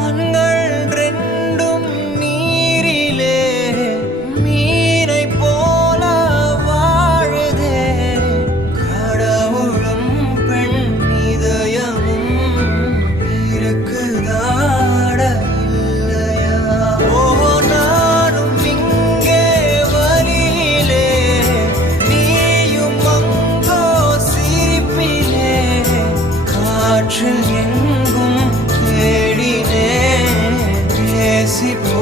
கண்கள் ரெண்டும் நீரிலே மீனை போல வாழுதே. கடவுளும் பெண் இதயமும் இருக்குதாட இல்லையா? ஓ நானும் இங்கே வலியிலே, நீயும் அங்கோ சிரிப்பிலே. காற்றில் எங்கும் தேடினே பேசி போ